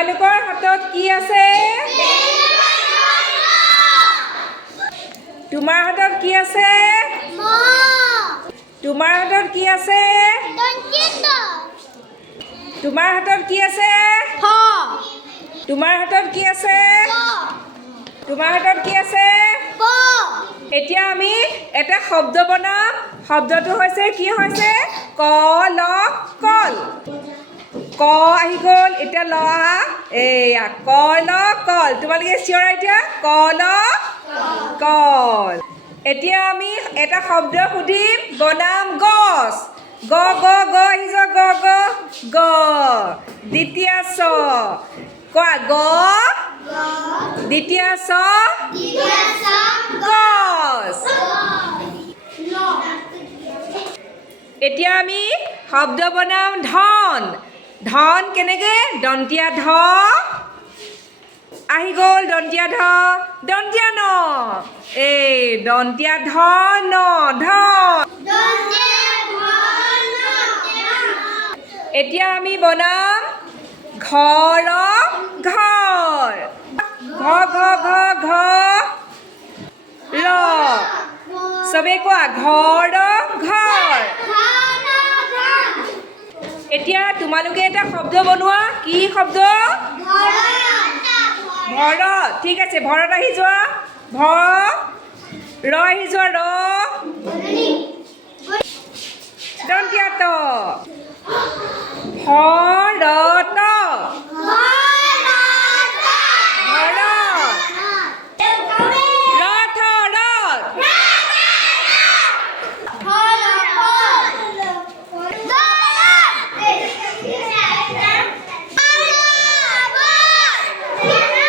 তোমালোকৰ হাতত কি আছে? তোমাৰ হাতত কি আছে? তোমাৰ হাতত কি আছে? তোমাৰ হাতত কি আছে? তোমাৰ হাতত কি আছে? তোমাৰ হাতত কি আছে? এতিয়া আমি এটা শব্দ বনাম। শব্দটো হৈছে কি হৈছে? কল কল। ক আহি গ'ল। এতিয়া ল আহা। এয়া কল কল। তোমালোকে চিঞৰা এতিয়া কল কল। এতিয়া আমি এটা শব্দ সুধিম, বনাম গছ। গ গ গ আহি যোৱা গ গ গ। দ্বিতীয় চ। কোৱা গ। দ্বিতীয় চ গছ। এতিয়া আমি শব্দ বনাম ধন। ধন কেনেকে? দন্তীয়া ধ আহি গ'ল। দন্তীয়া ধ দন্তীয়া ন। এই দন্তীয়া ধ ন ধন। এতিয়া আমি বনাম ঘৰ ঘৰ। ঘ ঘ ঘ ঘ ৰ। চবে কোৱা ঘৰ ঘৰ। এতিয়া তোমালোকে এটা শব্দ বনোৱা। কি শব্দ? ভৰত। ঠিক আছে, ভৰত আহি যোৱা। ভ ৰ আহি যোৱা ৰ। দন্তীয়া ত। ভৰত